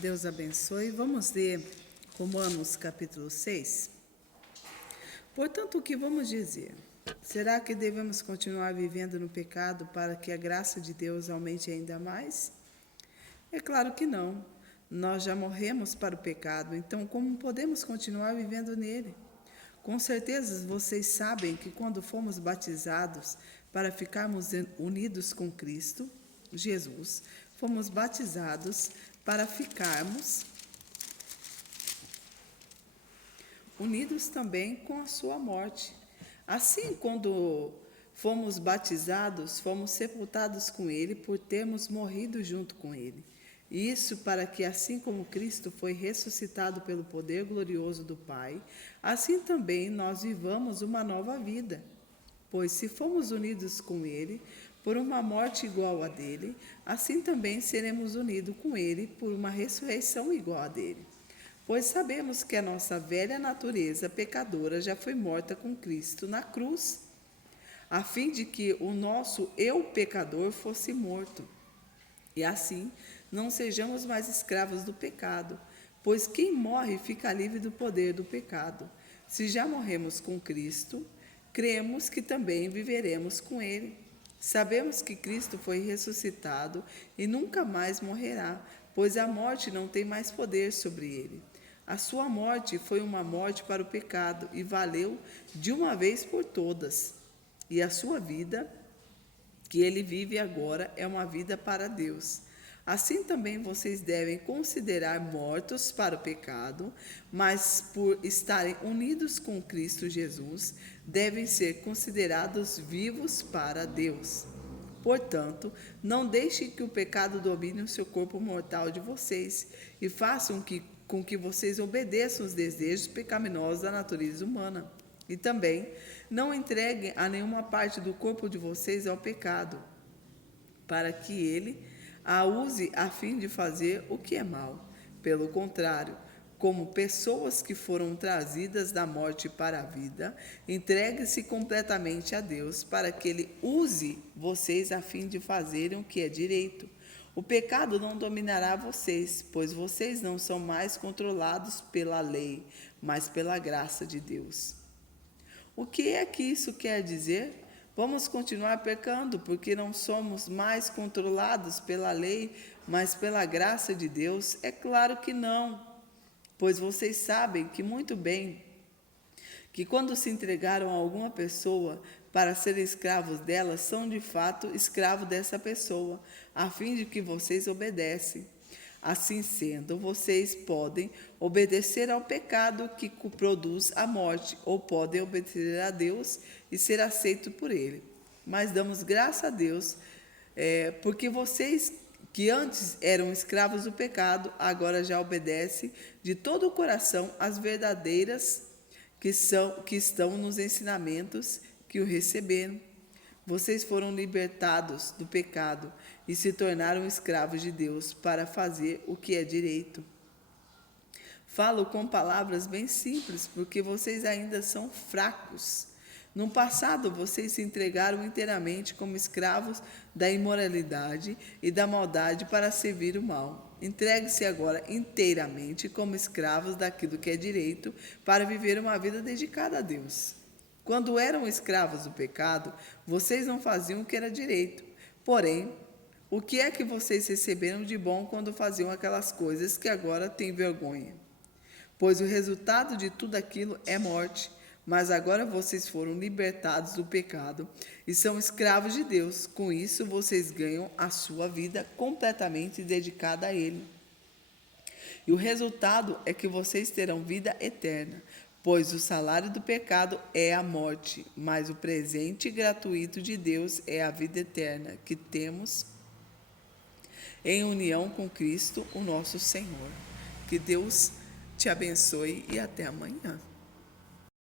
Deus abençoe. Vamos ler Romanos capítulo 6. Portanto, o que vamos dizer? Será que devemos continuar vivendo no pecado para que a graça de Deus aumente ainda mais? É claro que não. Nós já morremos para o pecado, então como podemos continuar vivendo nele? Com certeza vocês sabem que quando fomos batizados para ficarmos unidos com Cristo, Jesus, fomos batizados para ficarmos unidos também com a sua morte. Assim, quando fomos batizados, fomos sepultados com ele por termos morrido junto com ele. Isso para que, assim como Cristo foi ressuscitado pelo poder glorioso do Pai, assim também nós vivamos uma nova vida. Pois se fomos unidos com ele por uma morte igual a dele, assim também seremos unidos com ele por uma ressurreição igual a dele. Pois sabemos que a nossa velha natureza pecadora já foi morta com Cristo na cruz, a fim de que o nosso eu pecador fosse morto. E assim não sejamos mais escravos do pecado, pois quem morre fica livre do poder do pecado. Se já morremos com Cristo, cremos que também viveremos com ele. Sabemos que Cristo foi ressuscitado e nunca mais morrerá, pois a morte não tem mais poder sobre ele. A sua morte foi uma morte para o pecado e valeu de uma vez por todas. E a sua vida, que ele vive agora, é uma vida para Deus. Assim também vocês devem considerar mortos para o pecado, mas por estarem unidos com Cristo Jesus, devem ser considerados vivos para Deus. Portanto, não deixem que o pecado domine o seu corpo mortal de vocês e façam com que vocês obedeçam os desejos pecaminosos da natureza humana. E também não entreguem a nenhuma parte do corpo de vocês ao pecado, para que ele a use a fim de fazer o que é mal. Pelo contrário, como pessoas que foram trazidas da morte para a vida, entregue-se completamente a Deus, para que ele use vocês a fim de fazerem o que é direito. O pecado não dominará vocês, pois vocês não são mais controlados pela lei, mas pela graça de Deus. O que é que isso quer dizer? Vamos continuar pecando porque não somos mais controlados pela lei, mas pela graça de Deus? É claro que não, pois vocês sabem que muito bem que quando se entregaram a alguma pessoa para serem escravos dela, são de fato escravos dessa pessoa, a fim de que vocês obedecem. Assim sendo, vocês podem obedecer ao pecado que produz a morte, ou podem obedecer a Deus e ser aceitos por Ele. Mas damos graças a Deus, porque vocês que antes eram escravos do pecado, agora já obedecem de todo o coração às verdadeiras que estão nos ensinamentos que o receberam. Vocês foram libertados do pecado e se tornaram escravos de Deus para fazer o que é direito. Falo com palavras bem simples, porque vocês ainda são fracos. No passado, vocês se entregaram inteiramente como escravos da imoralidade e da maldade para servir o mal. Entregue-se agora inteiramente como escravos daquilo que é direito para viver uma vida dedicada a Deus. Quando eram escravos do pecado, vocês não faziam o que era direito. Porém, o que é que vocês receberam de bom quando faziam aquelas coisas que agora têm vergonha? Pois o resultado de tudo aquilo é morte. Mas agora vocês foram libertados do pecado e são escravos de Deus. Com isso, vocês ganham a sua vida completamente dedicada a Ele. E o resultado é que vocês terão vida eterna, pois o salário do pecado é a morte, mas o presente gratuito de Deus é a vida eterna que temos em união com Cristo, o nosso Senhor. Que Deus te abençoe e até amanhã.